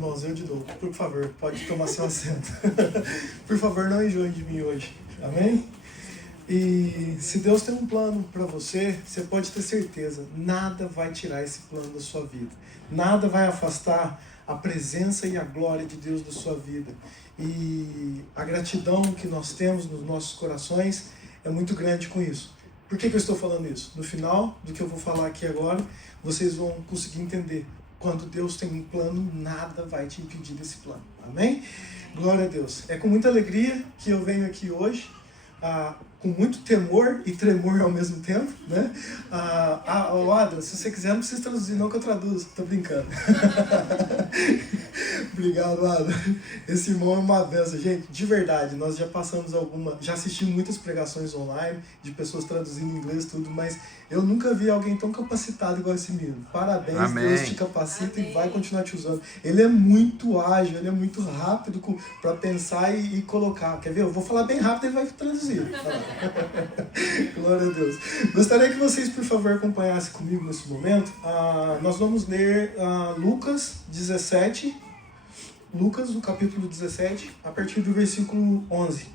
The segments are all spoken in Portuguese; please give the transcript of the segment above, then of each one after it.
Irmãos, eu de novo, por favor, pode tomar seu assento. Por favor, não enjoem de mim hoje. Amém? E se Deus tem um plano para você, você pode ter certeza, nada vai tirar esse plano da sua vida. Nada vai afastar a presença e a glória de Deus da sua vida. E a gratidão que nós temos nos nossos corações é muito grande com isso. Por que eu estou falando isso? No final do que eu vou falar aqui agora, vocês vão conseguir entender. Quando Deus tem um plano, nada vai te impedir desse plano. Amém? Glória a Deus. É com muita alegria que eu venho aqui hoje, com muito temor e tremor ao mesmo tempo, né? Adra, se você quiser, não precisa traduzir não, que eu traduzo. Tô brincando. Obrigado, Adra. Esse irmão é uma benção. Gente, de verdade, nós já passamos já assistimos muitas pregações online, de pessoas traduzindo em inglês tudo, mas eu nunca vi alguém tão capacitado igual esse menino. Parabéns, Amém. Deus te capacita Amém. E vai continuar te usando. Ele é muito ágil, ele é muito rápido para pensar e colocar. Quer ver? Eu vou falar bem rápido e ele vai traduzir. Glória a Deus. Gostaria que vocês, por favor, acompanhassem comigo nesse momento. Nós vamos ler Lucas 17, Lucas, no capítulo 17, a partir do versículo 11.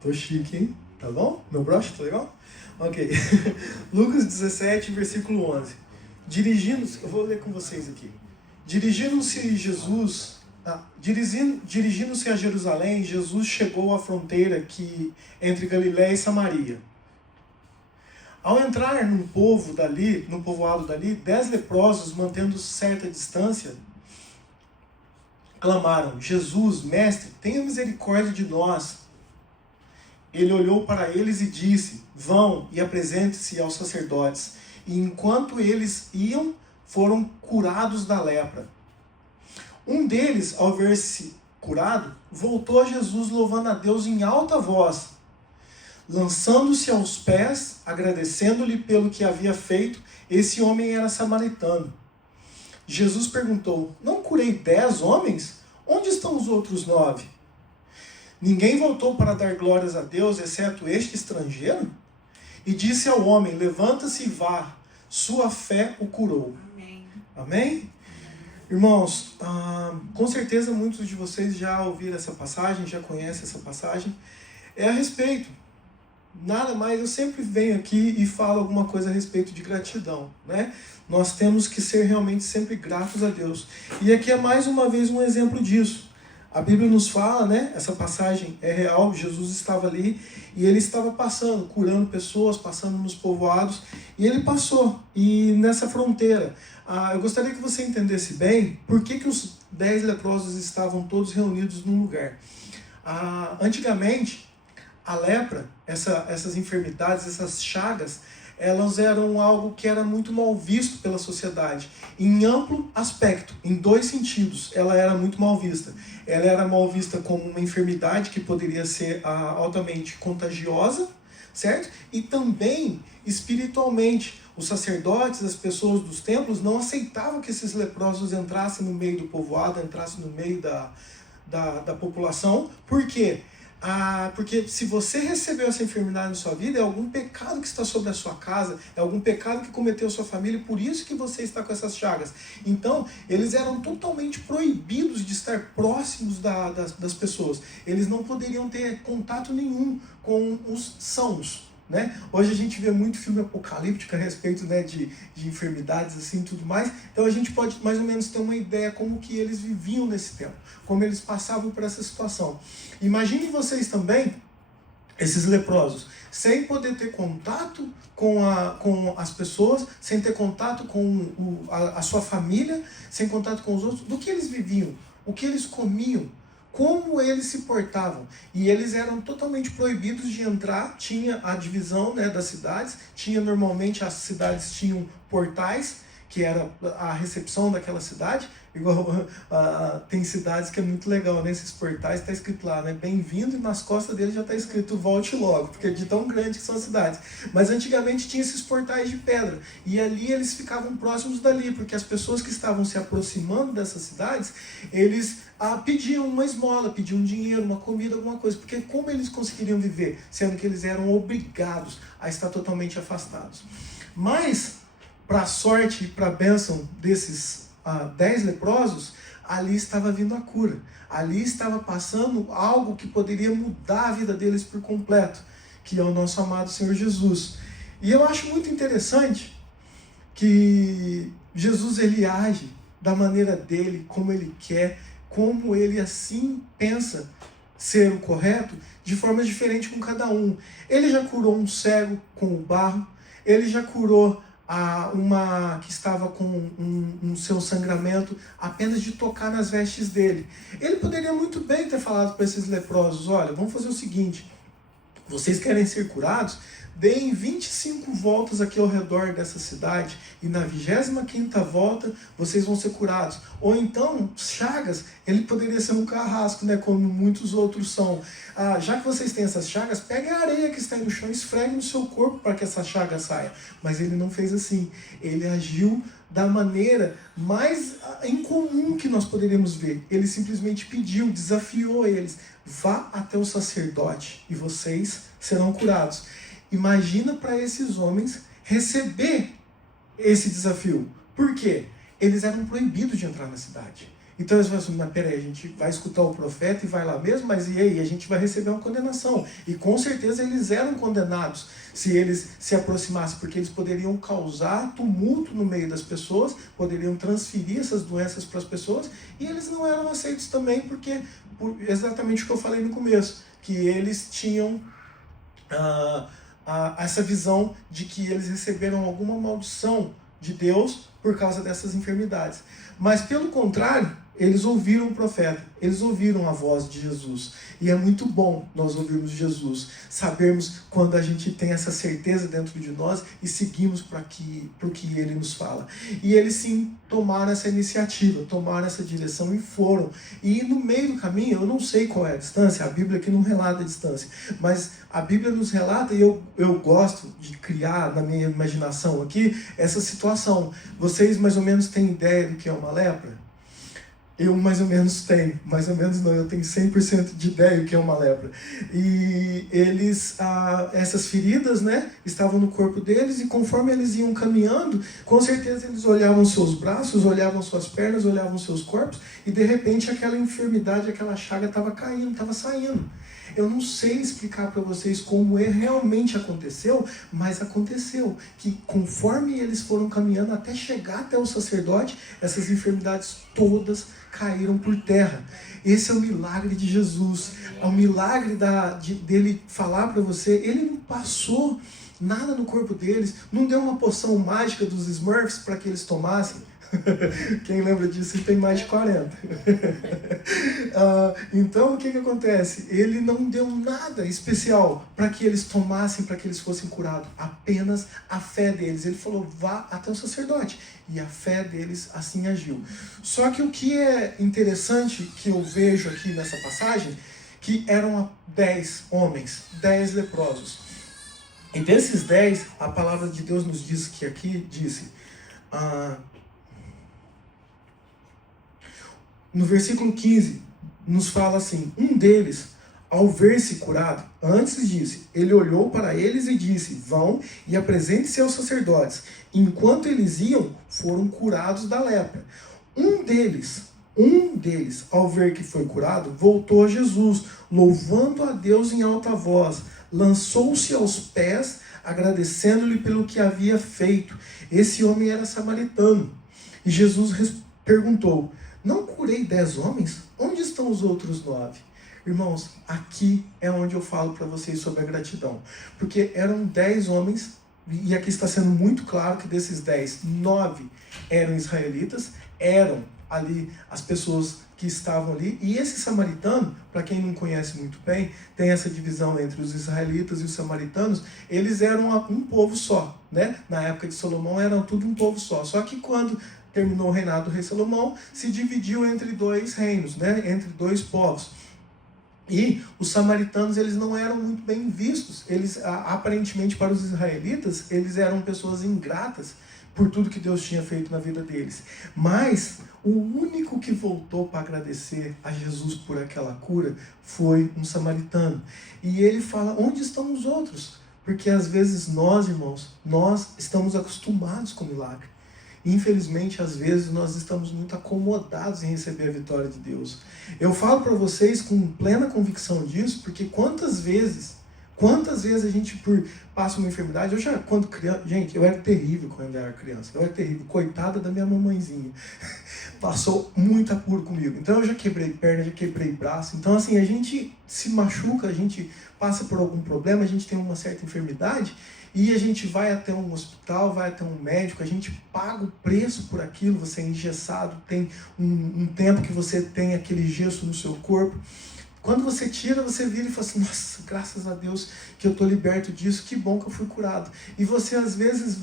Tô chique, hein? Tá bom? Meu broche, tá legal? Ok. Lucas 17, versículo 11. Eu vou ler com vocês aqui. Dirigindo-se a Jerusalém, Jesus chegou à fronteira entre Galiléia e Samaria. Ao entrar no povoado dali, 10 leprosos, mantendo certa distância, clamaram: Jesus, mestre, tenha misericórdia de nós. Ele olhou para eles e disse: vão e apresentem-se aos sacerdotes. E enquanto eles iam, foram curados da lepra. Um deles, ao ver-se curado, voltou a Jesus louvando a Deus em alta voz. Lançando-se aos pés, agradecendo-lhe pelo que havia feito, esse homem era samaritano. Jesus perguntou: não curei 10 homens? Onde estão os outros 9? Ninguém voltou para dar glórias a Deus, exceto este estrangeiro? E disse ao homem: levanta-se e vá, sua fé o curou. Amém? Amém? Irmãos, com certeza muitos de vocês já ouviram essa passagem, já conhecem essa passagem. É a respeito, nada mais, eu sempre venho aqui e falo alguma coisa a respeito de gratidão, né? Nós temos que ser realmente sempre gratos a Deus. E aqui é mais uma vez um exemplo disso. A Bíblia nos fala, né? Essa passagem é real. Jesus estava ali e ele estava passando, curando pessoas, passando nos povoados, e ele passou. E nessa fronteira, eu gostaria que você entendesse bem por que os 10 leprosos estavam todos reunidos num lugar. Antigamente, a lepra, essas enfermidades, essas chagas, elas eram algo que era muito mal visto pela sociedade, em amplo aspecto, em 2 sentidos. Ela era muito mal vista. Ela era mal vista como uma enfermidade que poderia ser altamente contagiosa, certo? E também espiritualmente. Os sacerdotes, as pessoas dos templos não aceitavam que esses leprosos entrassem no meio do povoado, entrassem no meio da população. Por quê? Porque se você recebeu essa enfermidade na sua vida, é algum pecado que está sobre a sua casa, é algum pecado que cometeu a sua família, por isso que você está com essas chagas. Então, eles eram totalmente proibidos de estar próximos das pessoas. Eles não poderiam ter contato nenhum com os sãos, né? Hoje a gente vê muito filme apocalíptico a respeito, né, de enfermidades assim, tudo mais. Então a gente pode mais ou menos ter uma ideia como que eles viviam nesse tempo, como eles passavam por essa situação. Imaginem vocês também, esses leprosos, sem poder ter contato com as pessoas, sem ter contato com a sua família, sem contato com os outros. Do que eles viviam, o que eles comiam, como eles se portavam. E eles eram totalmente proibidos de entrar. Tinha a divisão, né, das cidades. Normalmente as cidades tinham portais que era a recepção daquela cidade, igual tem cidades que é muito legal, né? Esses portais está escrito lá, né? Bem-vindo, e nas costas dele já está escrito volte logo, porque é de tão grande que são as cidades. Mas antigamente tinha esses portais de pedra, e ali eles ficavam próximos dali, porque as pessoas que estavam se aproximando dessas cidades, eles pediam uma esmola, pediam dinheiro, uma comida, alguma coisa, porque como eles conseguiriam viver, sendo que eles eram obrigados a estar totalmente afastados. Mas, para a sorte e para a bênção desses 10 leprosos, ali estava vindo a cura. Ali estava passando algo que poderia mudar a vida deles por completo, que é o nosso amado Senhor Jesus. E eu acho muito interessante que Jesus, ele age da maneira dele, como ele quer, como ele assim pensa ser o correto, de forma diferente com cada um. Ele já curou um cego com o barro, ele já curou uma que estava com um seu sangramento apenas de tocar nas vestes dele. Ele poderia muito bem ter falado para esses leprosos: olha, vamos fazer o seguinte, vocês querem ser curados? Deem 25 voltas aqui ao redor dessa cidade e na 25ª volta vocês vão ser curados. Ou então, chagas, ele poderia ser um carrasco, né, como muitos outros são. Já que vocês têm essas chagas, peguem a areia que está aí no chão e esfreguem no seu corpo para que essa chaga saia. Mas ele não fez assim. Ele agiu da maneira mais incomum que nós poderíamos ver. Ele simplesmente pediu, desafiou eles: vá até o sacerdote e vocês serão curados. Imagina para esses homens receber esse desafio. Por quê? Eles eram proibidos de entrar na cidade. Então eles falaram assim: mas peraí, a gente vai escutar o profeta e vai lá mesmo, mas e aí? A gente vai receber uma condenação. E com certeza eles eram condenados se eles se aproximassem, porque eles poderiam causar tumulto no meio das pessoas, poderiam transferir essas doenças para as pessoas, e eles não eram aceitos também, porque exatamente o que eu falei no começo, que eles tinham essa visão de que eles receberam alguma maldição de Deus por causa dessas enfermidades. Mas pelo contrário, eles ouviram o profeta, eles ouviram a voz de Jesus. E é muito bom nós ouvirmos Jesus, sabermos quando a gente tem essa certeza dentro de nós e seguimos para o que ele nos fala. E eles sim tomaram essa iniciativa, tomaram essa direção e foram. E no meio do caminho, eu não sei qual é a distância, a Bíblia aqui não relata a distância, mas a Bíblia nos relata, e eu gosto de criar na minha imaginação aqui essa situação. Vocês mais ou menos têm ideia do que é uma lepra? Eu mais ou menos tenho, mais ou menos não, eu tenho 100% de ideia do que é uma lepra. E eles, essas feridas, né, estavam no corpo deles, e conforme eles iam caminhando, com certeza eles olhavam seus braços, olhavam suas pernas, olhavam seus corpos, e de repente aquela enfermidade, aquela chaga estava caindo, estava saindo. Eu não sei explicar para vocês como realmente aconteceu, mas aconteceu que conforme eles foram caminhando até chegar até o sacerdote, essas enfermidades todas caíram por terra. Esse é o milagre de Jesus, é o milagre dele falar para você. Ele não passou nada no corpo deles, não deu uma poção mágica dos Smurfs para que eles tomassem. Quem lembra disso tem mais de 40. Então o que acontece? Ele não deu nada especial para que eles tomassem, para que eles fossem curados. Apenas a fé deles. Ele falou: vá até o sacerdote. E a fé deles assim agiu. Só que o que é interessante que eu vejo aqui nessa passagem, que eram 10 homens, 10 leprosos. E desses 10, a palavra de Deus nos diz que aqui disse... No versículo 15, nos fala assim: um deles, ao ver-se curado, antes disse, ele olhou para eles e disse: vão e apresentem-se aos sacerdotes. Enquanto eles iam, foram curados da lepra. Um deles, ao ver que foi curado, voltou a Jesus, louvando a Deus em alta voz, lançou-se aos pés, agradecendo-lhe pelo que havia feito. Esse homem era samaritano. E Jesus perguntou: não curei 10 homens? Onde estão os outros 9? Irmãos, aqui é onde eu falo para vocês sobre a gratidão. Porque eram 10 homens, e aqui está sendo muito claro que desses 10, 9 eram israelitas, eram ali as pessoas que estavam ali. E esse samaritano, para quem não conhece muito bem, tem essa divisão entre os israelitas e os samaritanos. Eles eram um povo só, né? Na época de Salomão eram tudo um povo só. Só que quando terminou o reinado do rei Salomão, se dividiu entre dois reinos, né? Entre dois povos. E os samaritanos, eles não eram muito bem vistos. Eles, aparentemente, para os israelitas, eles eram pessoas ingratas por tudo que Deus tinha feito na vida deles. Mas o único que voltou para agradecer a Jesus por aquela cura foi um samaritano. E ele fala, onde estão os outros? Porque às vezes nós, irmãos, nós estamos acostumados com o milagre. Infelizmente, às vezes, nós estamos muito acomodados em receber a vitória de Deus. Eu falo para vocês com plena convicção disso, porque quantas vezes a gente passa uma enfermidade, quando criança, gente, eu era terrível quando eu era criança, eu era terrível, coitada da minha mamãezinha, passou muito apuro comigo, então eu já quebrei perna, já quebrei braço, então assim, a gente se machuca, a gente passa por algum problema, a gente tem uma certa enfermidade, e a gente vai até um hospital, vai até um médico, a gente paga o preço por aquilo, você é engessado, tem um tempo que você tem aquele gesso no seu corpo. Quando você tira, você vira e fala assim, nossa, graças a Deus que eu estou liberto disso, que bom que eu fui curado. E você às vezes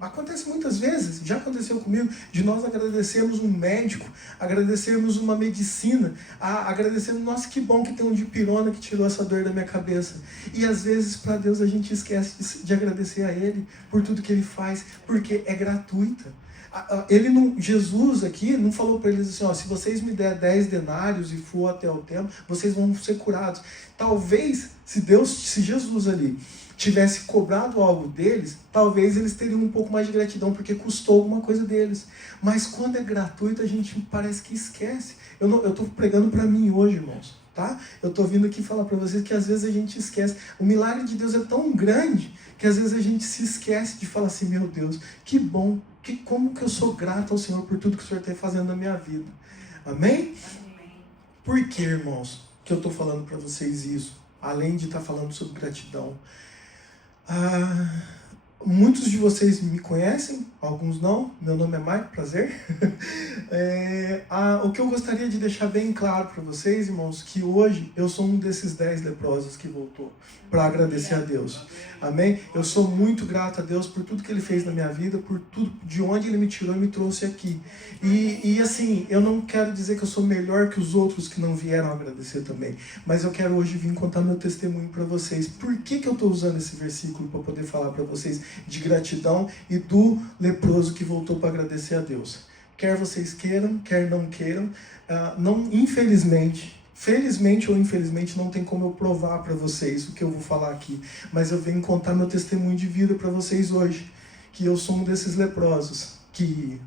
acontece muitas vezes, já aconteceu comigo, de nós agradecermos um médico, agradecermos uma medicina, agradecermos, nossa, que bom que tem um dipirona que tirou essa dor da minha cabeça. E às vezes para Deus a gente esquece de agradecer a Ele por tudo que Ele faz, porque é gratuita. Jesus aqui não falou para eles assim, ó, se vocês me der 10 denários e for até o templo, vocês vão ser curados. Talvez, se Jesus ali tivesse cobrado algo deles, talvez eles teriam um pouco mais de gratidão, porque custou alguma coisa deles. Mas quando é gratuito, a gente parece que esquece. Eu estou pregando para mim hoje, irmãos. Tá? Eu estou vindo aqui falar para vocês que às vezes a gente esquece. O milagre de Deus é tão grande que às vezes a gente se esquece de falar assim, meu Deus, que bom, como que eu sou grato ao Senhor por tudo que o Senhor está fazendo na minha vida. Amém? Por que, irmãos, que eu estou falando para vocês isso? Além de estar falando sobre gratidão. Muitos de vocês me conhecem, alguns não. Meu nome é Mike, prazer. O que eu gostaria de deixar bem claro para vocês, irmãos, que hoje eu sou um desses 10 leprosos que voltou para agradecer a Deus. Amém? Eu sou muito grato a Deus por tudo que Ele fez na minha vida, por tudo, de onde Ele me tirou e me trouxe aqui. E assim, eu não quero dizer que eu sou melhor que os outros que não vieram agradecer também, mas eu quero hoje vir contar meu testemunho para vocês. Por que eu estou usando esse versículo para poder falar para vocês de gratidão e do leproso que voltou para agradecer a Deus? Quer vocês queiram, quer não queiram, felizmente ou infelizmente, não tem como eu provar para vocês o que eu vou falar aqui, mas eu venho contar meu testemunho de vida para vocês hoje, que eu sou um desses leprosos,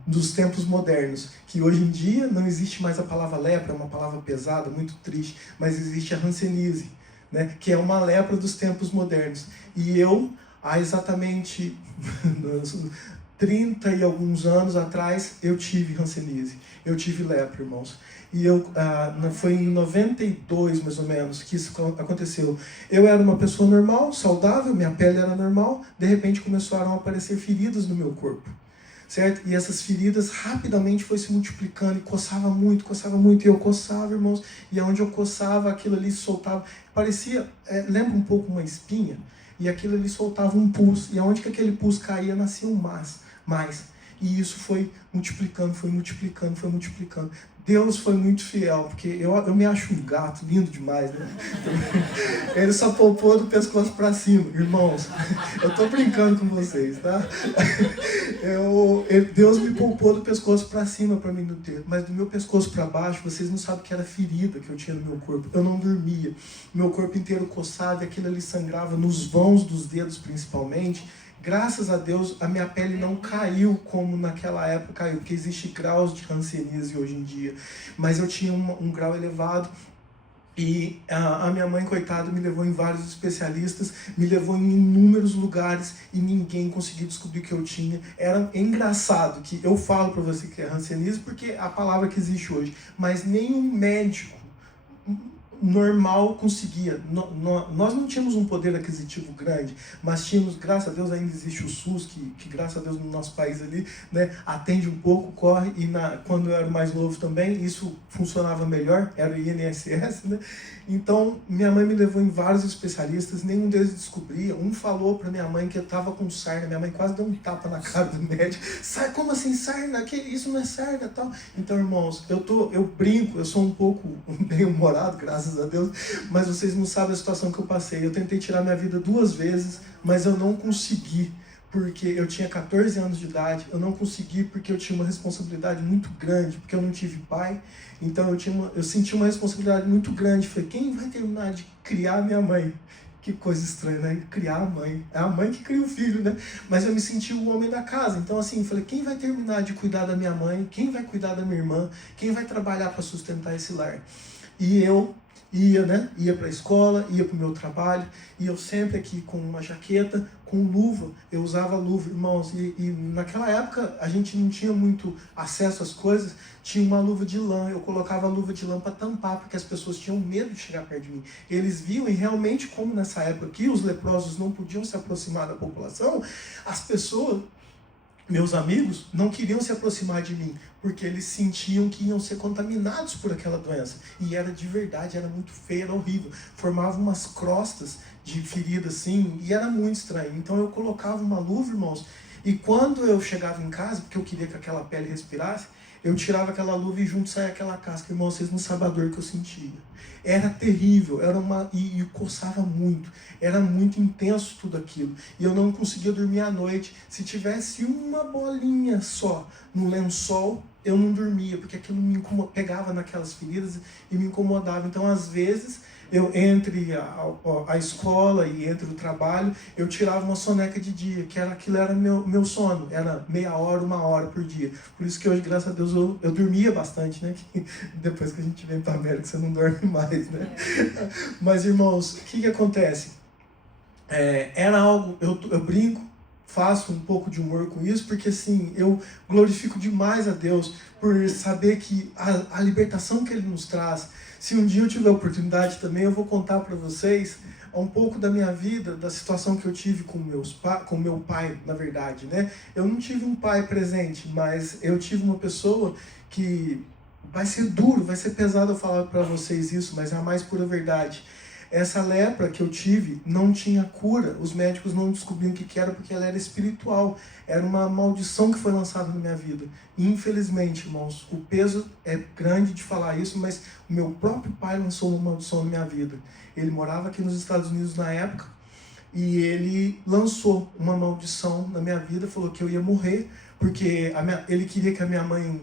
dos tempos modernos, que hoje em dia não existe mais a palavra lepra, é uma palavra pesada, muito triste, mas existe a hanseníase, né, que é uma lepra dos tempos modernos. E eu, há exatamente 30 e alguns anos atrás, eu tive hanseníase, eu tive lepra, irmãos. E foi em 92, mais ou menos, que isso aconteceu. Eu era uma pessoa normal, saudável, minha pele era normal, de repente começaram a aparecer feridas no meu corpo, certo? E essas feridas rapidamente foi se multiplicando e coçava muito, e eu coçava, irmãos, e aonde eu coçava, aquilo ali soltava, parecia, lembra um pouco uma espinha, e aquilo ali soltava um pus, e aonde que aquele pus caía, nascia um mais. E isso foi multiplicando. Deus foi muito fiel, porque eu me acho um gato, lindo demais, né? Ele só poupou do pescoço para cima, irmãos. Eu tô brincando com vocês, tá? Deus me poupou do pescoço para cima para mim não ter, mas do meu pescoço para baixo, vocês não sabem que era ferida que eu tinha no meu corpo. Eu não dormia, meu corpo inteiro coçado, e aquilo ali sangrava nos vãos dos dedos principalmente. Graças a Deus, a minha pele não caiu como naquela época caiu, porque existe graus de hanseníase hoje em dia. Mas eu tinha um grau elevado e a minha mãe, coitada, me levou em vários especialistas, me levou em inúmeros lugares e ninguém conseguiu descobrir que eu tinha. Era engraçado que eu falo para você que é hanseníase porque é a palavra que existe hoje, mas nenhum médico, normal conseguia. Nós não tínhamos um poder aquisitivo grande, mas tínhamos, graças a Deus, ainda existe o SUS, que graças a Deus no nosso país ali, né, atende um pouco, corre, e quando eu era mais novo também, isso funcionava melhor, era o INSS, né? Então, minha mãe me levou em vários especialistas, nenhum deles descobria. Um falou para minha mãe que eu estava com sarna, minha mãe quase deu um tapa na cara do médico. Como assim sarna? Que isso não é sarna, tal? Então, irmãos, eu brinco, eu sou um pouco bem-humorado, graças a Deus, mas vocês não sabem a situação que eu passei. Eu tentei tirar minha vida 2 vezes, mas eu não consegui, porque eu tinha 14 anos de idade. Eu não consegui porque eu tinha uma responsabilidade muito grande, porque eu não tive pai. Então eu senti uma responsabilidade muito grande. Falei, quem vai terminar de criar minha mãe? Que coisa estranha, né? Criar a mãe. É a mãe que cria o filho, né? Mas eu me senti o homem da casa. Então, assim, falei, quem vai terminar de cuidar da minha mãe? Quem vai cuidar da minha irmã? Quem vai trabalhar para sustentar esse lar? E eu ia, né? Ia para a escola, ia para o meu trabalho, e eu sempre aqui com uma jaqueta, com luva. Eu usava luva, irmãos, e naquela época a gente não tinha muito acesso às coisas. Tinha uma luva de lã, eu colocava a luva de lã para tampar, porque as pessoas tinham medo de chegar perto de mim. Eles viam, e realmente, como nessa época aqui, os leprosos não podiam se aproximar da população, as pessoas, meus amigos, não queriam se aproximar de mim, porque eles sentiam que iam ser contaminados por aquela doença. E era de verdade, era muito feio, era horrível. Formava umas crostas de ferida assim, e era muito estranho. Então eu colocava uma luva, irmãos, e quando eu chegava em casa, porque eu queria que aquela pele respirasse, eu tirava aquela luva e junto saia aquela casca. Irmão, vocês não sabem a dor que eu sentia. Era terrível, e coçava muito. Era muito intenso tudo aquilo. E eu não conseguia dormir à noite. Se tivesse uma bolinha só no lençol, eu não dormia, porque aquilo pegava naquelas feridas e me incomodava. Então, às vezes, eu entre a escola e entre o trabalho, eu tirava uma soneca de dia, aquilo era meu sono, era meia hora, 1 hora por dia. Por isso que hoje, graças a Deus, eu dormia bastante, né? Depois que a gente vem para a América, você não dorme mais, né? Mas, irmãos, o que acontece? Era algo, eu brinco, faço um pouco de humor com isso, porque assim, eu glorifico demais a Deus por saber que a libertação que Ele nos traz. Se um dia eu tiver oportunidade também, eu vou contar para vocês um pouco da minha vida, da situação que eu tive com meu pai, na verdade, né? Eu não tive um pai presente, mas eu tive uma pessoa que vai ser duro, vai ser pesado eu falar para vocês isso, mas é a mais pura verdade. Essa lepra que eu tive não tinha cura, os médicos não descobriam o que era porque ela era espiritual, era uma maldição que foi lançada na minha vida. E, infelizmente, irmãos, o peso é grande de falar isso, mas o meu próprio pai lançou uma maldição na minha vida. Ele morava aqui nos Estados Unidos na época e ele lançou uma maldição na minha vida, falou que eu ia morrer, porque ele queria que a minha mãe...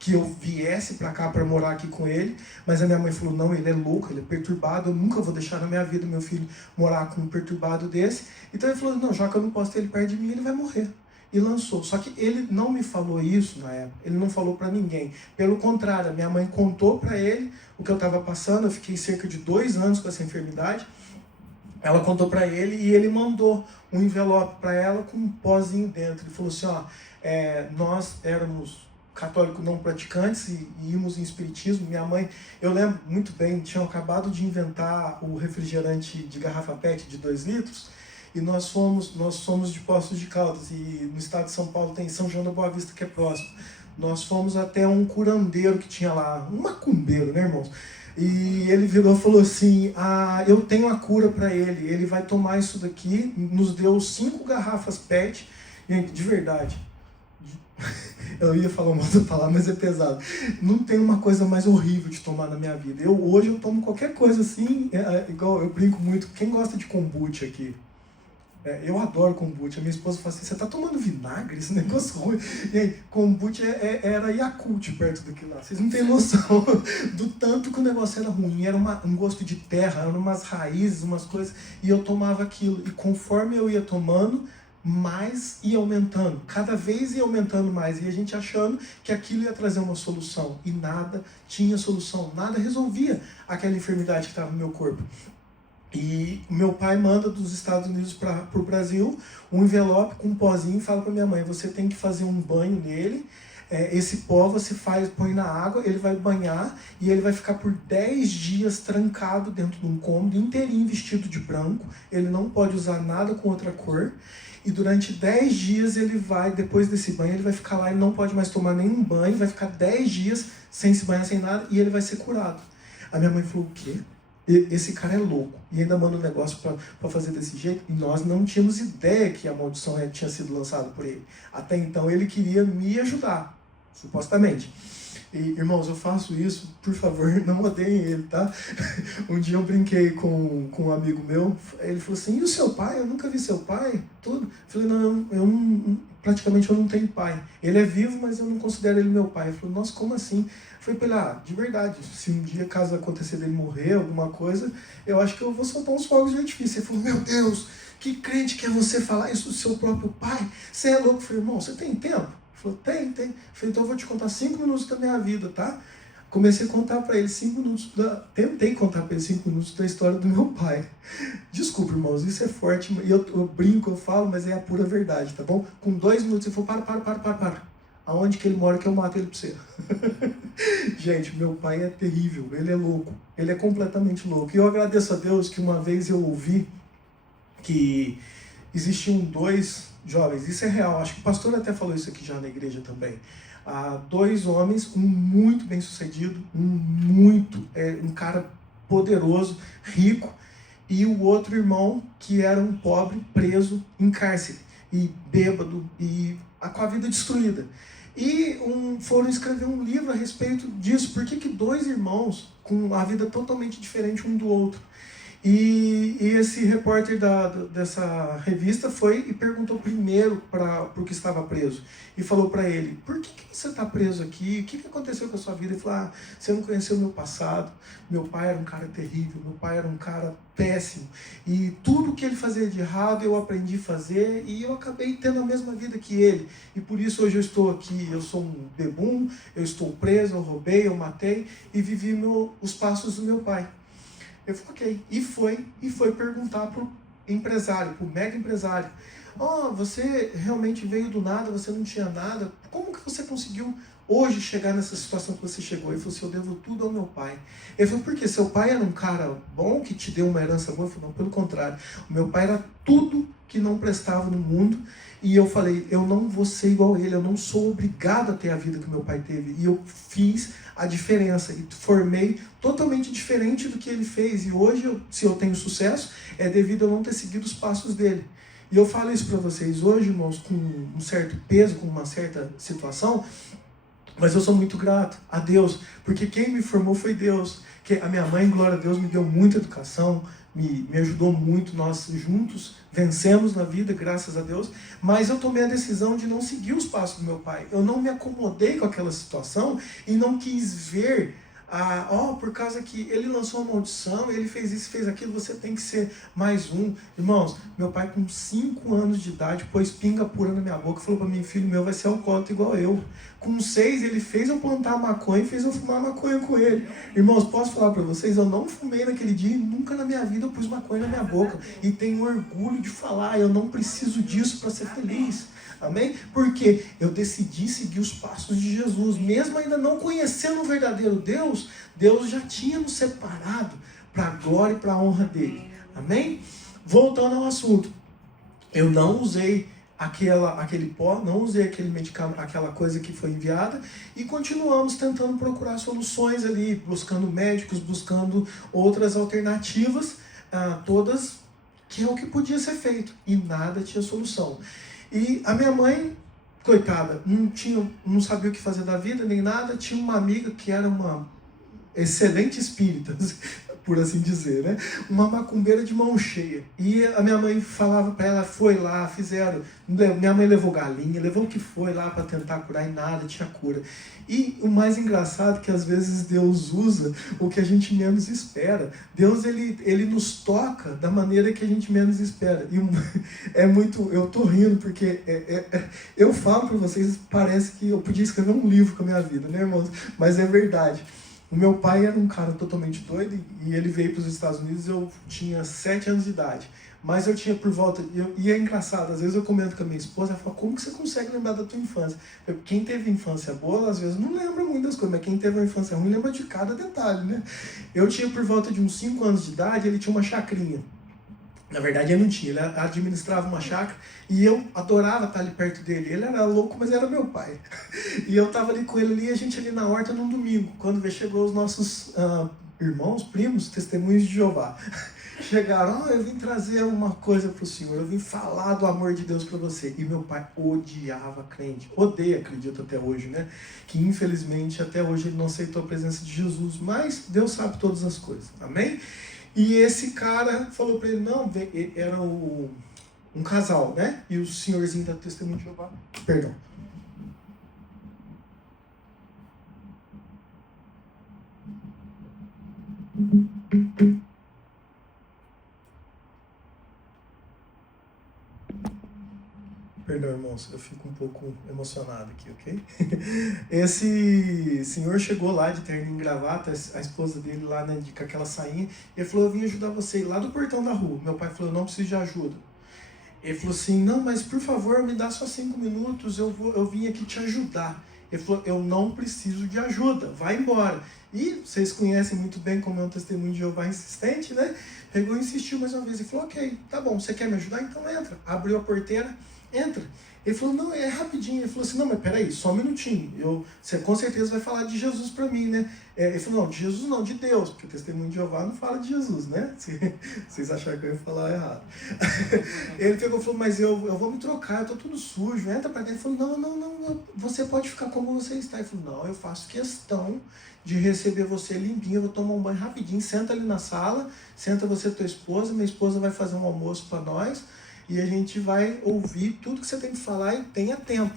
que eu viesse para cá para morar aqui com ele, mas a minha mãe falou, não, ele é louco, ele é perturbado, eu nunca vou deixar na minha vida meu filho morar com um perturbado desse. Então ele falou, não, já que eu não posso ter ele perto de mim, ele vai morrer. E lançou. Só que ele não me falou isso na época, ele não falou para ninguém. Pelo contrário, a minha mãe contou para ele o que eu estava passando, eu fiquei cerca de 2 anos com essa enfermidade. Ela contou para ele e ele mandou um envelope para ela com um pozinho dentro. Ele falou assim, nós éramos católicos não praticantes e íamos em espiritismo. Minha mãe, eu lembro muito bem, tinham acabado de inventar o refrigerante de garrafa PET de 2 litros e nós somos de Poços de Caldas e no estado de São Paulo tem São João da Boa Vista, que é próximo. Nós fomos até um curandeiro que tinha lá, um macumbeiro, né, irmãos? E ele virou e falou assim, eu tenho a cura para ele vai tomar isso daqui, nos deu 5 garrafas PET, gente, de verdade. Eu ia falar uma outra palavra, mas é pesado. Não tem uma coisa mais horrível de tomar na minha vida. Hoje eu tomo qualquer coisa assim, igual eu brinco muito. Quem gosta de kombucha aqui? Eu adoro kombucha. Minha esposa fala assim, você tá tomando vinagre? Esse negócio ruim. E aí, kombucha era Yakult perto daquilo lá. Vocês não têm noção do tanto que o negócio era ruim. Era um gosto de terra, eram umas raízes, umas coisas. E eu tomava aquilo. E conforme eu ia tomando, mais ia aumentando, cada vez ia aumentando mais, e a gente achando que aquilo ia trazer uma solução, e nada tinha solução, nada resolvia aquela enfermidade que estava no meu corpo. E meu pai manda dos Estados Unidos para o Brasil um envelope com um pozinho e fala para minha mãe, você tem que fazer um banho nele, Esse pó você põe na água, ele vai banhar e ele vai ficar por 10 dias trancado dentro de um cômodo inteirinho vestido de branco. Ele não pode usar nada com outra cor. E durante 10 dias ele vai, depois desse banho, ele vai ficar lá, ele não pode mais tomar nenhum banho, vai ficar 10 dias sem se banhar, sem nada, e ele vai ser curado. A minha mãe falou, o quê? Esse cara é louco. E ainda manda um negócio para fazer desse jeito. E nós não tínhamos ideia que a maldição tinha sido lançada por ele. Até então ele queria me ajudar, supostamente. E, irmãos, eu faço isso, por favor, não odeiem ele, tá? Um dia eu brinquei com um amigo meu, ele falou assim, e o seu pai? Eu nunca vi seu pai, tudo. Eu falei, não, praticamente eu não tenho pai. Ele é vivo, mas eu não considero ele meu pai. Ele falou, nossa, como assim? Eu falei, de verdade, se um dia, caso acontecer dele morrer, alguma coisa, eu acho que eu vou soltar uns fogos de artifício. Ele falou, meu Deus, que crente que é você falar isso do seu próprio pai? Você é louco? Eu falei, irmão, você tem tempo? Ele falou, tem. Eu falei, então eu vou te contar 5 minutos da minha vida, tá? Comecei a contar para ele 5 minutos Tentei contar para ele 5 minutos da história do meu pai. Desculpa, irmãos, isso é forte. E eu brinco, eu falo, mas é a pura verdade, tá bom? Com 2 minutos ele falou, para. Aonde que ele mora que eu mato ele pra você. Gente, meu pai é terrível, ele é louco. Ele é completamente louco. E eu agradeço a Deus que uma vez eu ouvi que existiam 2 jovens, isso é real, acho que o pastor até falou isso aqui já na igreja também. 2 homens, um muito bem sucedido, um cara poderoso, rico, e o outro irmão que era um pobre, preso em cárcere, e bêbado, e com a vida destruída. E foram escrever um livro a respeito disso, por que 2 irmãos com a vida totalmente diferente um do outro. E esse repórter dessa revista foi e perguntou primeiro para o que estava preso. E falou para ele, por que você está preso aqui? O que aconteceu com a sua vida? Ele falou, você não conheceu o meu passado. Meu pai era um cara terrível, meu pai era um cara péssimo. E tudo que ele fazia de errado eu aprendi a fazer e eu acabei tendo a mesma vida que ele. E por isso hoje eu estou aqui, eu sou um bebum, eu estou preso, eu roubei, eu matei e vivi os passos do meu pai. Eu falei, ok. E foi perguntar pro empresário, pro mega empresário. Você realmente veio do nada, você não tinha nada. Como que você conseguiu hoje chegar nessa situação que você chegou? Ele falou assim, eu devo tudo ao meu pai. Ele falou, por quê? Seu pai era um cara bom, que te deu uma herança boa? Eu falei, não, pelo contrário. O meu pai era tudo que não prestava no mundo. E eu falei, eu não vou ser igual a ele, eu não sou obrigado a ter a vida que meu pai teve. E eu fiz a diferença e formei totalmente diferente do que ele fez. E hoje, se eu tenho sucesso, é devido a eu não ter seguido os passos dele. E eu falo isso para vocês hoje, irmãos, com um certo peso, com uma certa situação, mas eu sou muito grato a Deus, porque quem me formou foi Deus. A minha mãe, glória a Deus, me deu muita educação, me ajudou muito, nós juntos vencemos na vida, graças a Deus, mas eu tomei a decisão de não seguir os passos do meu pai. Eu não me acomodei com aquela situação e não quis ver, por causa que ele lançou uma maldição, ele fez isso, fez aquilo, você tem que ser mais um. Irmãos, meu pai com 5 anos de idade pôs pinga pura na minha boca e falou para mim, filho meu vai ser alcoólatra igual eu. Com 6 ele fez eu plantar maconha e fez eu fumar maconha com ele. Irmãos, posso falar para vocês, eu não fumei naquele dia e nunca na minha vida eu pus maconha na minha boca. E tenho orgulho de falar, eu não preciso disso para ser feliz. Amém? Porque eu decidi seguir os passos de Jesus. Mesmo ainda não conhecendo o verdadeiro Deus, Deus já tinha nos separado para a glória e para a honra dele. Amém? Voltando ao assunto. Eu não usei aquele pó, não usei aquele medicamento, aquela coisa que foi enviada, e continuamos tentando procurar soluções ali, buscando médicos, buscando outras alternativas, todas que é o que podia ser feito, e nada tinha solução. E a minha mãe, coitada, não sabia o que fazer da vida, nem nada, tinha uma amiga que era uma excelente espírita, por assim dizer, né? Uma macumbeira de mão cheia. E a minha mãe falava para ela, foi lá, fizeram, minha mãe levou galinha, levou o que foi lá para tentar curar e nada, tinha cura. E o mais engraçado é que às vezes Deus usa o que a gente menos espera. Deus, ele nos toca da maneira que a gente menos espera. E é muito, eu tô rindo porque eu falo para vocês, parece que eu podia escrever um livro com a minha vida, né, irmãos? Mas é verdade. O meu pai era um cara totalmente doido e ele veio para os Estados Unidos, eu tinha 7 anos de idade. Mas eu tinha por volta, e é engraçado, às vezes eu comento com a minha esposa, ela fala, como que você consegue lembrar da tua infância? Quem teve infância boa, às vezes não lembra muito das coisas, mas quem teve uma infância ruim lembra de cada detalhe, né? Eu tinha por volta de uns 5 anos de idade, ele tinha uma chacrinha. Na verdade, ele não tinha, ele administrava uma chácara e eu adorava estar ali perto dele. Ele era louco, mas era meu pai. E eu estava ali com ele ali, a gente ali na horta num domingo, quando chegou os nossos irmãos, primos, testemunhos de Jeová. Chegaram, eu vim trazer uma coisa para o Senhor, eu vim falar do amor de Deus para você. E meu pai odiava crente, odeia, acredito até hoje, né? Que infelizmente até hoje ele não aceitou a presença de Jesus, mas Deus sabe todas as coisas, amém? E esse cara falou para ele, não, era um casal, né? E o senhorzinho da Testemunho de Jeová, perdão. Perdão, irmãos, eu fico um pouco emocionado aqui, ok? Esse senhor chegou lá de terno e gravata, a esposa dele lá, né, com aquela sainha, e ele falou, eu vim ajudar você lá do portão da rua. Meu pai falou, eu não preciso de ajuda. Ele falou assim, não, mas por favor, me dá só 5 minutos, eu vim aqui te ajudar. Ele falou, eu não preciso de ajuda, vai embora. E vocês conhecem muito bem como é um testemunho de Jeová insistente, né? Pegou e insistiu mais uma vez e falou, ok, tá bom, você quer me ajudar? Então entra. Abriu a porteira, entra. Ele falou, não, é rapidinho. Ele falou assim, não, mas peraí, só um minutinho. Você com certeza vai falar de Jesus para mim, né? Ele falou, não, de Jesus não, de Deus, porque o testemunho de Jeová não fala de Jesus, né? Vocês acharam que eu ia falar errado. Ele pegou e falou, mas eu vou me trocar, eu tô tudo sujo, entra pra dentro. Ele falou, não, você pode ficar como você está. Ele falou, não, eu faço questão de receber você limpinho, eu vou tomar um banho rapidinho, senta ali na sala, senta você e tua esposa, minha esposa vai fazer um almoço para nós, e a gente vai ouvir tudo que você tem que falar e tenha tempo.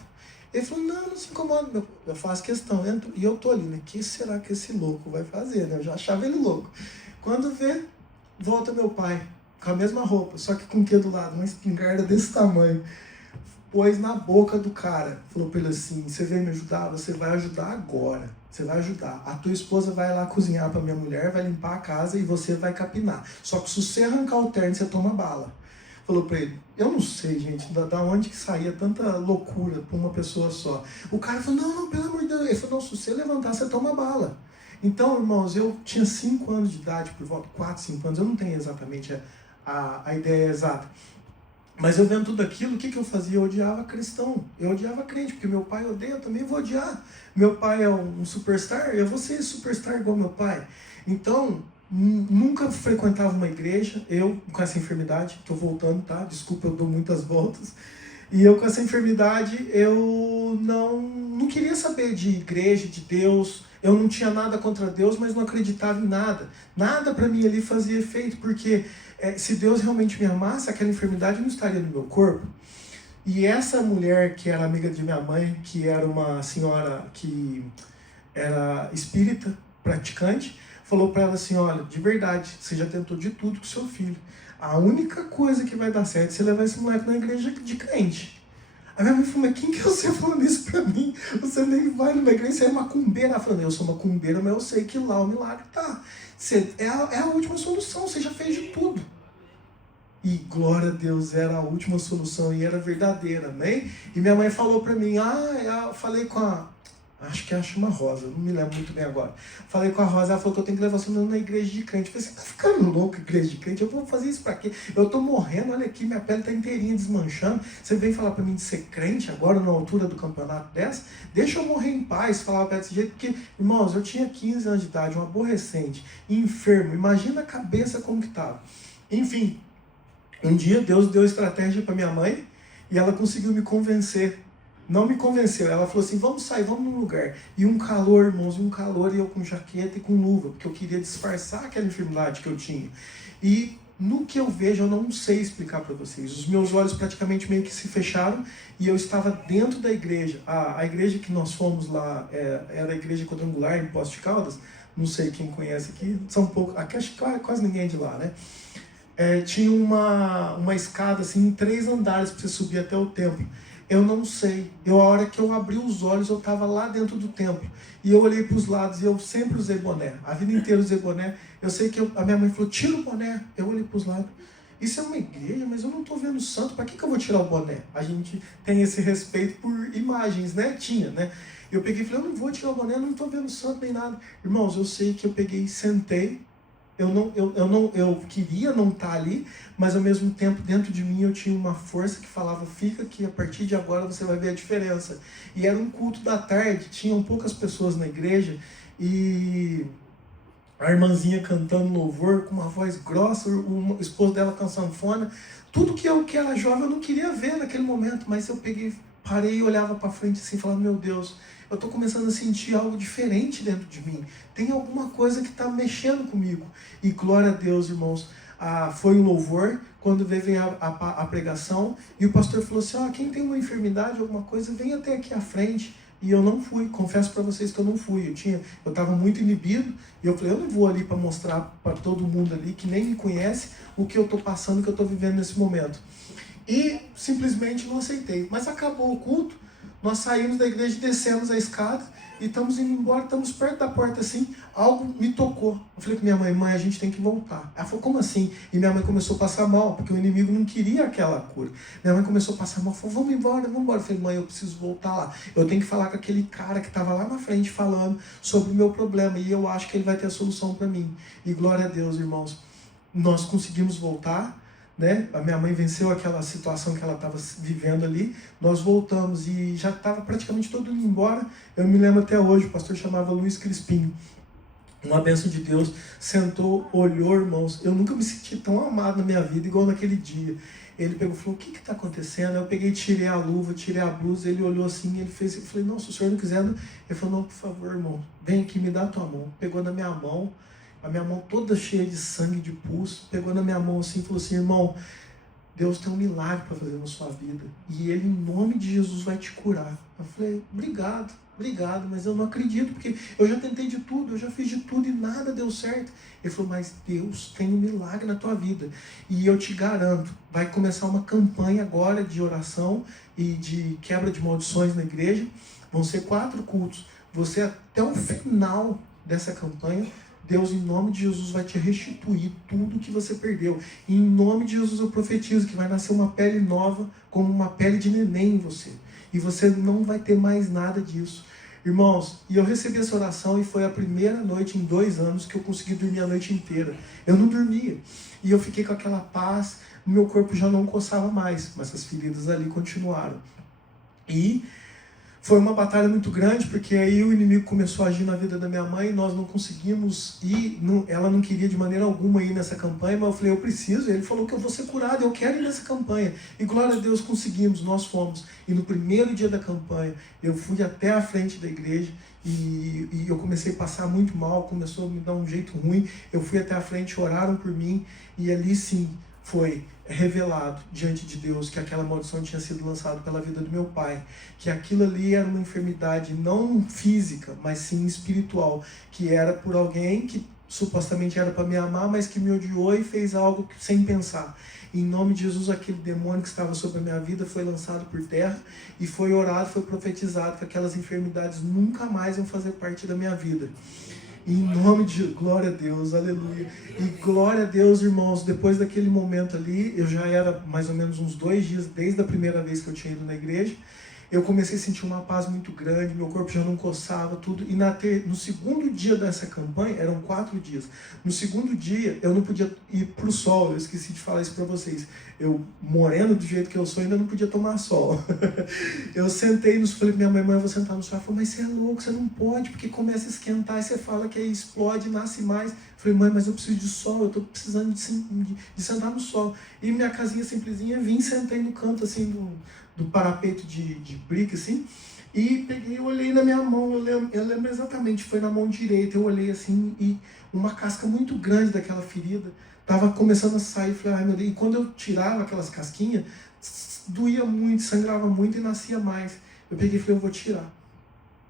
Ele falou, não se incomoda, eu faço questão, entro, e eu tô ali, né? O que será que esse louco vai fazer, né? Eu já achava ele louco. Quando vê, volta meu pai, com a mesma roupa, só que com o que do lado? Uma espingarda desse tamanho. Pôs na boca do cara, falou pra ele assim, você veio me ajudar? Você vai ajudar agora, você vai ajudar. A tua esposa vai lá cozinhar pra minha mulher, vai limpar a casa e você vai capinar. Só que se você arrancar o terno, você toma bala. Falou pra ele, eu não sei, gente, da onde que saía tanta loucura pra uma pessoa só. O cara falou, não, pelo amor de Deus. Ele falou, não, se você levantar, você toma bala. Então, irmãos, eu tinha 5 anos de idade, por volta de 4, 5 anos, eu não tenho exatamente a ideia exata. Mas eu vendo tudo aquilo, o que eu fazia? Eu odiava cristão, eu odiava crente, porque meu pai odeia, eu também vou odiar. Meu pai é um superstar, eu vou ser superstar igual meu pai. Então, nunca frequentava uma igreja, eu com essa enfermidade, estou voltando, tá? Desculpa, eu dou muitas voltas. E eu com essa enfermidade, eu não queria saber de igreja, de Deus. Eu não tinha nada contra Deus, mas não acreditava em nada. Nada para mim ali fazia efeito, porque se Deus realmente me amasse, aquela enfermidade não estaria no meu corpo. E essa mulher, que era amiga de minha mãe, que era uma senhora que era espírita, praticante, falou para ela assim, olha, de verdade, você já tentou de tudo com seu filho. A única coisa que vai dar certo é você levar esse moleque na igreja de crente. A minha mãe falou, mas quem que é você falando isso pra mim? Você nem vai numa igreja, você é macumbeira. Ela falou, eu sou macumbeira, mas eu sei que lá o milagre tá. É a última solução, você já fez de tudo. E glória a Deus, era a última solução e era verdadeira, amém? E minha mãe falou pra mim, eu falei com acho que chama Rosa, não me lembro muito bem agora. Falei com a Rosa, ela falou que eu tenho que levar você na igreja de crente. Eu falei, você tá ficando louco, igreja de crente? Eu vou fazer isso pra quê? Eu tô morrendo, olha aqui, minha pele tá inteirinha desmanchando. Você vem falar pra mim de ser crente agora, na altura do campeonato dessa? Deixa eu morrer em paz, falava pra ela desse jeito, porque, irmãos, eu tinha 15 anos de idade, um aborrecente, enfermo, imagina a cabeça como que tava. Enfim, um dia Deus deu estratégia pra minha mãe e ela conseguiu me convencer. Não me convenceu, ela falou assim, vamos sair, vamos num lugar. E um calor, irmãos, um calor, e eu com jaqueta e com luva, porque eu queria disfarçar aquela enfermidade que eu tinha. E no que eu vejo, eu não sei explicar para vocês. Os meus olhos praticamente meio que se fecharam e eu estava dentro da igreja. A igreja que nós fomos lá era a igreja quadrangular em Poços de Caldas. Não sei quem conhece aqui, são poucos, aqui acho que quase ninguém é de lá, né? Tinha uma escada assim, em 3 andares para você subir até o templo. Eu não sei. A hora que eu abri os olhos, eu estava lá dentro do templo. E eu olhei para os lados e eu sempre usei boné. A vida inteira usei boné. Eu sei que a minha mãe falou, tira o boné. Eu olhei para os lados. isso é uma igreja, mas eu não estou vendo santo, para que eu vou tirar o boné? A gente tem esse respeito por imagens, né? Tinha, né? Eu peguei e falei, eu não vou tirar o boné, eu não estou vendo santo nem nada. Irmãos, eu sei que eu peguei e sentei, eu queria não estar ali, mas ao mesmo tempo dentro de mim eu tinha uma força que falava, fica que a partir de agora você vai ver a diferença. E era um culto da tarde, tinham poucas pessoas na igreja, e a irmãzinha cantando louvor com uma voz grossa, o esposo dela com sanfona, tudo que eu que era jovem eu não queria ver naquele momento, mas eu peguei, parei e olhava para frente assim, falando, meu Deus, eu estou começando a sentir algo diferente dentro de mim, tem alguma coisa que está mexendo comigo, e glória a Deus, irmãos, foi um louvor, quando veio a pregação, e o pastor falou assim, quem tem uma enfermidade, alguma coisa, vem até aqui à frente. E eu não fui, confesso para vocês que eu não fui. Eu estava muito inibido, e eu falei, eu não vou ali para mostrar para todo mundo ali, que nem me conhece, o que eu estou passando, o que eu estou vivendo nesse momento. E simplesmente não aceitei. Mas acabou o culto, nós saímos da igreja, descemos a escada, e estamos indo embora, estamos perto da porta assim, algo me tocou. Eu falei com minha mãe, a gente tem que voltar. Ela falou, como assim? E minha mãe começou a passar mal, porque o inimigo não queria aquela cura. Minha mãe começou a passar mal, falou, vamos embora. Eu falei, mãe, eu preciso voltar lá. Eu tenho que falar com aquele cara que estava lá na frente falando sobre o meu problema, e eu acho que ele vai ter a solução para mim. E glória a Deus, irmãos, nós conseguimos voltar, né? A minha mãe venceu aquela situação que ela estava vivendo ali, nós voltamos e já estava praticamente todo mundo embora. Eu me lembro até hoje, o pastor chamava Luiz Crispim, uma bênção de Deus, sentou, olhou, irmãos, eu nunca me senti tão amado na minha vida igual naquele dia. Ele pegou e falou, o que está acontecendo? Eu peguei, tirei a luva, tirei a blusa, ele olhou assim, ele fez, eu falei, não, se o senhor não quiser, não. Ele falou, não, por favor, irmão, vem aqui, me dá a tua mão. Pegou na minha mão, a minha mão toda cheia de sangue, de pulso, pegou na minha mão assim e falou assim, irmão, Deus tem um milagre para fazer na sua vida, e Ele, em nome de Jesus, vai te curar. Eu falei, obrigado, mas eu não acredito, porque eu já tentei de tudo, eu já fiz de tudo e nada deu certo. Ele falou, mas Deus tem um milagre na tua vida, e eu te garanto, vai começar uma campanha agora de oração e de quebra de maldições na igreja, vão ser 4 cultos, você até o final dessa campanha, Deus, em nome de Jesus, vai te restituir tudo que você perdeu. E em nome de Jesus eu profetizo que vai nascer uma pele nova, como uma pele de neném em você. E você não vai ter mais nada disso. Irmãos, e eu recebi essa oração e foi a primeira noite em 2 anos que eu consegui dormir a noite inteira. Eu não dormia. E eu fiquei com aquela paz, o meu corpo já não coçava mais, mas as feridas ali continuaram. E foi uma batalha muito grande, porque aí o inimigo começou a agir na vida da minha mãe, nós não conseguimos ir, ela não queria de maneira alguma ir nessa campanha, mas eu falei, eu preciso, ele falou que eu vou ser curado, eu quero ir nessa campanha, e glória a Deus conseguimos, nós fomos, e no primeiro dia da campanha, eu fui até a frente da igreja, e eu comecei a passar muito mal, começou a me dar um jeito ruim, eu fui até a frente, oraram por mim, e ali sim, foi revelado diante de Deus que aquela maldição tinha sido lançada pela vida do meu pai, que aquilo ali era uma enfermidade não física, mas sim espiritual, que era por alguém que supostamente era para me amar, mas que me odiou e fez algo sem pensar. Em nome de Jesus, aquele demônio que estava sobre a minha vida foi lançado por terra e foi orado, foi profetizado que aquelas enfermidades nunca mais iam fazer parte da minha vida. Em nome de glória a Deus, aleluia. E glória a Deus, irmãos, depois daquele momento ali, eu já era mais ou menos uns 2 dias, desde a primeira vez que eu tinha ido na igreja, eu comecei a sentir uma paz muito grande, meu corpo já não coçava, tudo. E no segundo dia dessa campanha, eram 4 dias, no segundo dia eu não podia ir para o sol, eu esqueci de falar isso para vocês. Eu, moreno do jeito que eu sou, ainda não podia tomar sol. Eu sentei, falei pra minha mãe, eu vou sentar no sol. Ela falou, mas você é louco, você não pode, porque começa a esquentar e você fala que aí explode, nasce mais. Eu falei, mãe, mas eu preciso de sol, eu estou precisando de sentar no sol. E minha casinha simplesinha, vim, sentei no canto assim do parapeito de brick, assim, e peguei, eu olhei na minha mão, eu lembro exatamente, foi na mão direita, eu olhei assim, e uma casca muito grande daquela ferida estava começando a sair, falei, ai meu Deus, e quando eu tirava aquelas casquinhas, doía muito, sangrava muito e nascia mais. Eu peguei e falei, eu vou tirar.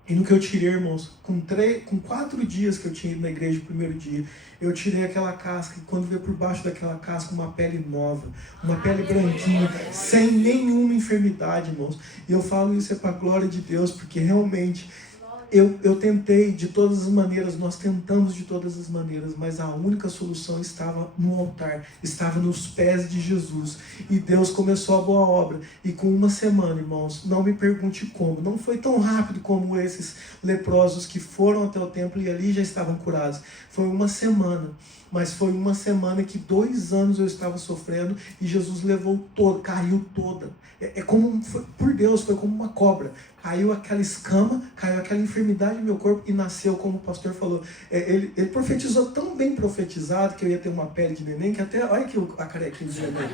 E no que eu tirei, irmãos, com 4 dias que eu tinha ido na igreja no primeiro dia, eu tirei aquela casca, e quando veio por baixo daquela casca, uma pele nova, uma pele branquinha, sem nenhuma enfermidade, irmãos. E eu falo isso é para a glória de Deus, porque realmente Eu tentei de todas as maneiras, nós tentamos de todas as maneiras, mas a única solução estava no altar, estava nos pés de Jesus. E Deus começou a boa obra. E com uma semana, irmãos, não me pergunte como, não foi tão rápido como esses leprosos que foram até o templo e ali já estavam curados. Foi uma semana. Mas foi uma semana que 2 anos eu estava sofrendo e Jesus levou todo, caiu toda. Por Deus, foi como uma cobra. Caiu aquela escama, caiu aquela enfermidade no meu corpo e nasceu, como o pastor falou. Ele profetizou tão bem profetizado que eu ia ter uma pele de neném, que até, olha aqui a carequinha de neném.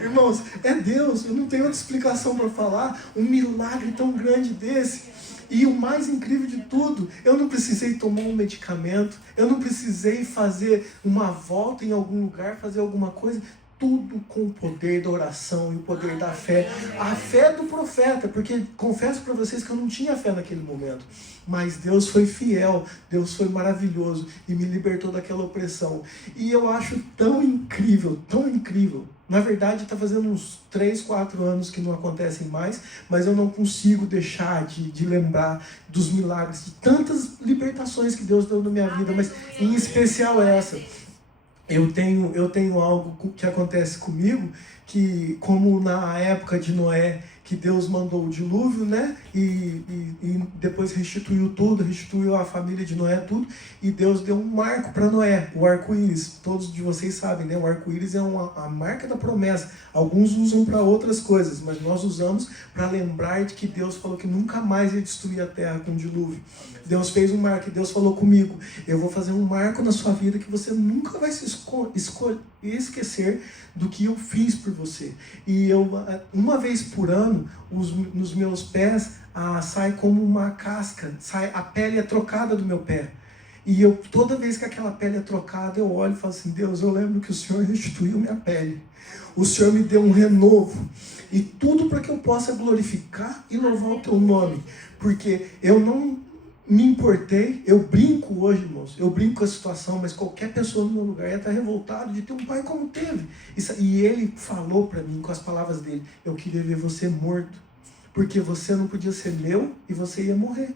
Irmãos, é Deus, eu não tenho outra explicação para falar. Um milagre tão grande desse. E o mais incrível de tudo, eu não precisei tomar um medicamento, eu não precisei fazer uma volta em algum lugar, fazer alguma coisa, tudo com o poder da oração e o poder da fé. A fé do profeta, porque confesso para vocês que eu não tinha fé naquele momento. Mas Deus foi fiel, Deus foi maravilhoso e me libertou daquela opressão. E eu acho tão incrível, tão incrível. Na verdade, está fazendo uns 3, 4 anos que não acontecem mais, mas eu não consigo deixar de lembrar dos milagres, de tantas libertações que Deus deu na minha vida, mas em especial essa. Eu tenho algo que acontece comigo, que como na época de Noé, que Deus mandou o dilúvio, né? E depois restituiu tudo, restituiu a família de Noé, tudo. E Deus deu um marco para Noé, o arco-íris. Todos de vocês sabem, né? O arco-íris é a marca da promessa. Alguns usam para outras coisas, mas nós usamos para lembrar de que Deus falou que nunca mais ia destruir a terra com o dilúvio. Deus fez um marco, Deus falou comigo, eu vou fazer um marco na sua vida que você nunca vai se esquecer do que eu fiz por você. E eu, uma vez por ano, nos meus pés sai como uma casca, a pele é trocada do meu pé. E toda vez que aquela pele é trocada, eu olho e falo assim, Deus, eu lembro que o Senhor restituiu minha pele. O Senhor me deu um renovo. E tudo para que eu possa glorificar e louvar o teu nome. Porque eu não me importei, eu brinco hoje, irmãos, eu brinco com a situação, mas qualquer pessoa no meu lugar ia estar revoltado de ter um pai como teve. E ele falou para mim, com as palavras dele, eu queria ver você morto, porque você não podia ser meu e você ia morrer.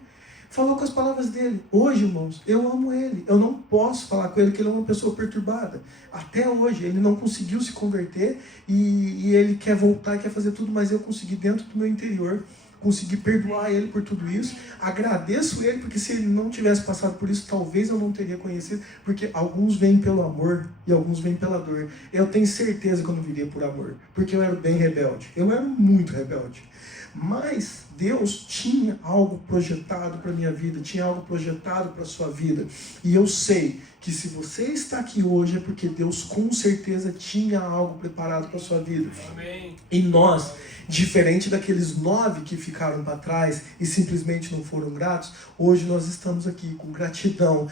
Falou com as palavras dele. Hoje, irmãos, eu amo ele. Eu não posso falar com ele que ele é uma pessoa perturbada. Até hoje, ele não conseguiu se converter e ele quer voltar, quer fazer tudo, mas eu consegui dentro do meu interior, consegui perdoar ele por tudo isso. Agradeço ele, porque se ele não tivesse passado por isso, talvez eu não teria conhecido, porque alguns vêm pelo amor e alguns vêm pela dor. Eu tenho certeza que eu não viria por amor, porque eu era bem rebelde. Eu era muito rebelde. Mas Deus tinha algo projetado para a minha vida, tinha algo projetado para a sua vida. E eu sei que se você está aqui hoje é porque Deus com certeza tinha algo preparado para a sua vida. Amém. E nós, diferente daqueles 9 que ficaram para trás e simplesmente não foram gratos, hoje nós estamos aqui com gratidão.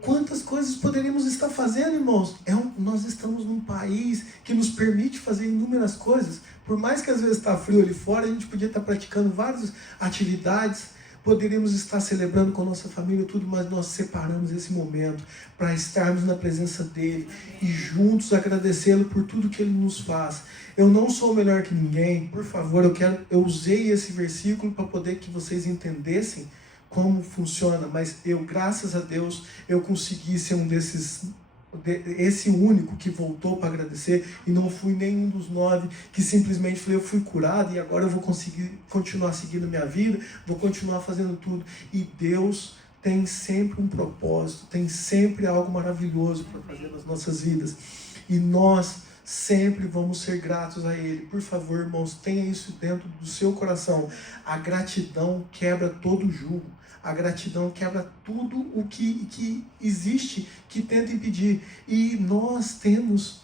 Quantas coisas poderíamos estar fazendo, irmãos? Nós estamos num país que nos permite fazer inúmeras coisas. Por mais que às vezes está frio ali fora, a gente podia estar praticando várias atividades, poderíamos estar celebrando com a nossa família tudo, mas nós separamos esse momento para estarmos na presença dele e juntos agradecê-lo por tudo que ele nos faz. Eu não sou melhor que ninguém, por favor, eu usei esse versículo para poder que vocês entendessem como funciona, mas graças a Deus, eu consegui ser esse único que voltou para agradecer, e não fui nenhum dos 9 que simplesmente falei, eu fui curado e agora eu vou conseguir continuar seguindo minha vida, vou continuar fazendo tudo. E Deus tem sempre um propósito, tem sempre algo maravilhoso para fazer nas nossas vidas. E nós sempre vamos ser gratos a Ele. Por favor, irmãos, tenha isso dentro do seu coração. A gratidão quebra todo julgo. A gratidão quebra tudo o que existe que tenta impedir. E nós temos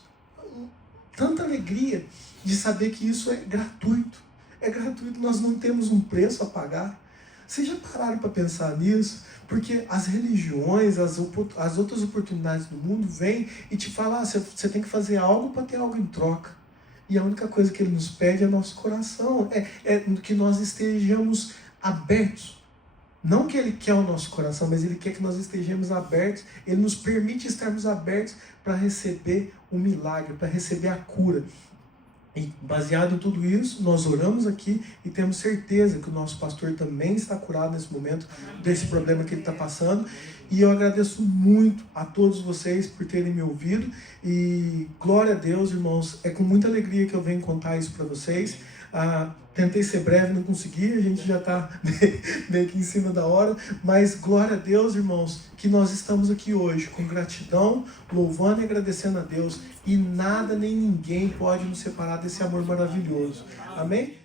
tanta alegria de saber que isso é gratuito. É gratuito, nós não temos um preço a pagar. Vocês já pararam para pensar nisso? Porque as religiões, as outras oportunidades do mundo vêm e te falam, você tem que fazer algo para ter algo em troca. E a única coisa que Ele nos pede é nosso coração. É que nós estejamos abertos. Não que Ele quer o nosso coração, mas Ele quer que nós estejamos abertos. Ele nos permite estarmos abertos para receber o milagre, para receber a cura. E baseado em tudo isso, nós oramos aqui e temos certeza que o nosso pastor também está curado nesse momento desse problema que ele está passando. E eu agradeço muito a todos vocês por terem me ouvido. E glória a Deus, irmãos. É com muita alegria que eu venho contar isso para vocês. Tentei ser breve, não consegui, a gente já está meio que em cima da hora, mas glória a Deus, irmãos, que nós estamos aqui hoje com gratidão, louvando e agradecendo a Deus, e nada nem ninguém pode nos separar desse amor maravilhoso. Amém?